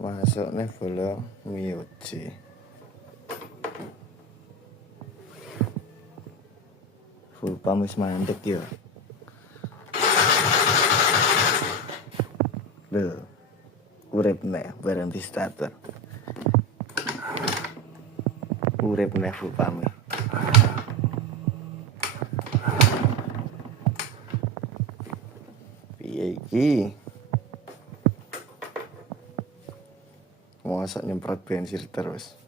Masuk nih bola Miyoji. Full pump wis mandek ya. Lho, urip nih bareng di starter. Urip nih full pump. Piye iki? Masa nyemprot bensin terus.